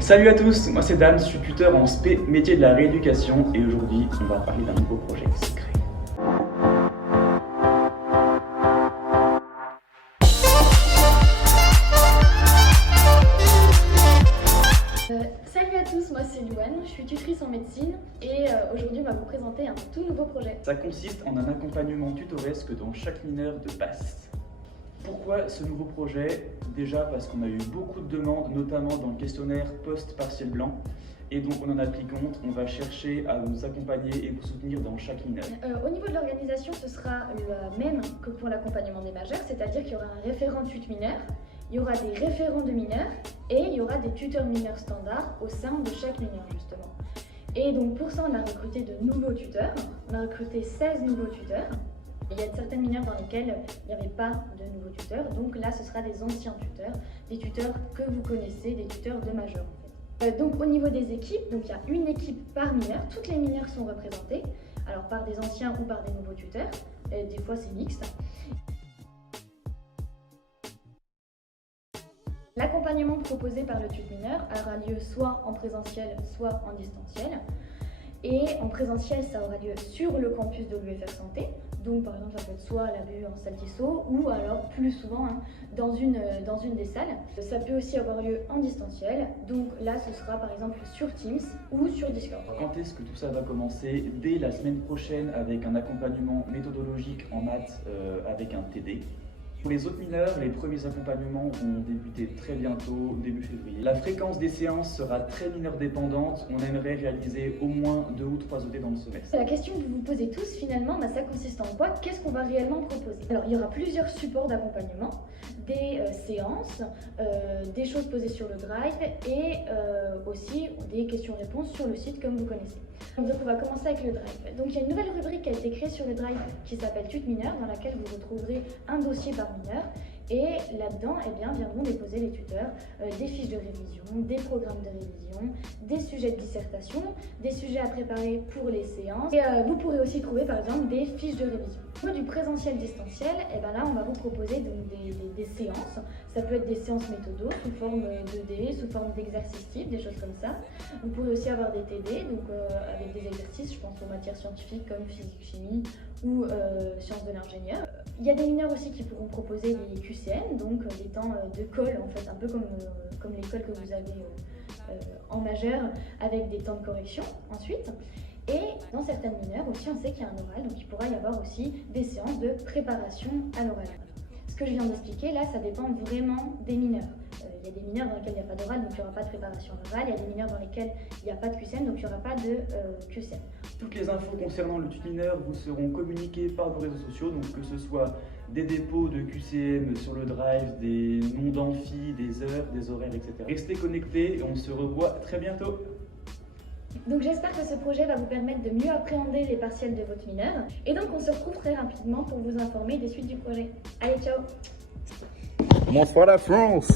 Salut à tous, moi c'est Dan, je suis tuteur en SP métier de la rééducation et aujourd'hui on va parler d'un nouveau projet qui s'est créé. Salut à tous, moi c'est Louane, je suis tutrice en médecine et aujourd'hui on va vous présenter un tout nouveau projet. Ça consiste en un accompagnement tutoresque dans chaque mineur de passe. Pourquoi ce nouveau projet? Déjà parce qu'on a eu beaucoup de demandes, notamment dans le questionnaire post-partiel blanc. Et donc on en a pris compte, on va chercher à vous accompagner et vous soutenir dans chaque mineur. Au niveau de l'organisation, ce sera la même que pour l'accompagnement des majeurs, c'est-à-dire qu'il y aura un référent tut mineur, il y aura des référents de mineurs et il y aura des tuteurs mineurs standards au sein de chaque mineur justement. Et donc pour ça on a recruté de nouveaux tuteurs, on a recruté 16 nouveaux tuteurs. Il y a certaines mineurs dans lesquelles il n'y avait pas de nouveaux tuteurs, donc là ce sera des anciens tuteurs, des tuteurs que vous connaissez, des tuteurs de majeurs en fait. Donc au niveau des équipes, donc il y a une équipe par mineur, toutes les mineurs sont représentés, alors par des anciens ou par des nouveaux tuteurs, des fois c'est mixte. L'accompagnement proposé par le tut mineur aura lieu soit en présentiel, soit en distanciel. Et en présentiel, ça aura lieu sur le campus de l'UFR Santé. Donc par exemple, ça peut être soit à la BU en salle d'ISO ou alors plus souvent dans une des salles. Ça peut aussi avoir lieu en distanciel. Donc là, ce sera par exemple sur Teams ou sur Discord. Quand est-ce que tout ça va commencer? Dès la semaine prochaine avec un accompagnement méthodologique en maths avec un TD. Pour les autres mineurs, les premiers accompagnements vont débuter très bientôt, début février. La fréquence des séances sera très mineur dépendante. On aimerait réaliser au moins 2 ou 3 OD dans le semestre. La question que vous vous posez tous finalement, ça consiste en quoi? Qu'est-ce qu'on va réellement proposer? Alors il y aura plusieurs supports d'accompagnement, des séances, des choses posées sur le Drive et aussi des questions-réponses sur le site comme vous connaissez. Donc on va commencer avec le Drive. Donc il y a une nouvelle rubrique qui a été créée sur le Drive qui s'appelle Tut mineur, dans laquelle vous retrouverez un dossier par mineur. Et là-dedans, viendront déposer les tuteurs des fiches de révision, des programmes de révision, des sujets de dissertation, des sujets à préparer pour les séances. Et vous pourrez aussi trouver par exemple des fiches de révision. Au niveau du présentiel distanciel, là on va vous proposer des séances. Ça peut être des séances méthodo sous forme de dés, sous forme d'exercices types, des choses comme ça. Vous pourrez aussi avoir des TD, donc avec des exercices, je pense aux matières scientifiques comme physique-chimie ou sciences de l'ingénieur. Il y a des mineurs aussi qui pourront proposer des QCM, donc des temps de colle en fait, un peu comme l'école que vous avez en majeur, avec des temps de correction ensuite. Et dans certaines mineurs aussi, on sait qu'il y a un oral, donc il pourra y avoir aussi des séances de préparation à l'oral. Ce que je viens d'expliquer là, ça dépend vraiment des mineurs. Il y a des mineurs dans lesquels il n'y a pas d'oral, donc il n'y aura pas de préparation à l'oral. Il y a des mineurs dans lesquels il n'y a pas de QCM, donc il n'y aura pas de QCM. Toutes les infos concernant le tut mineur vous seront communiquées par vos réseaux sociaux, donc que ce soit des dépôts de QCM sur le Drive, des noms d'amphi, des heures, des horaires, etc. Restez connectés et on se revoit très bientôt. Donc j'espère que ce projet va vous permettre de mieux appréhender les partiels de votre mineur. Et donc on se retrouve très rapidement pour vous informer des suites du projet. Allez, ciao! Bonsoir la France!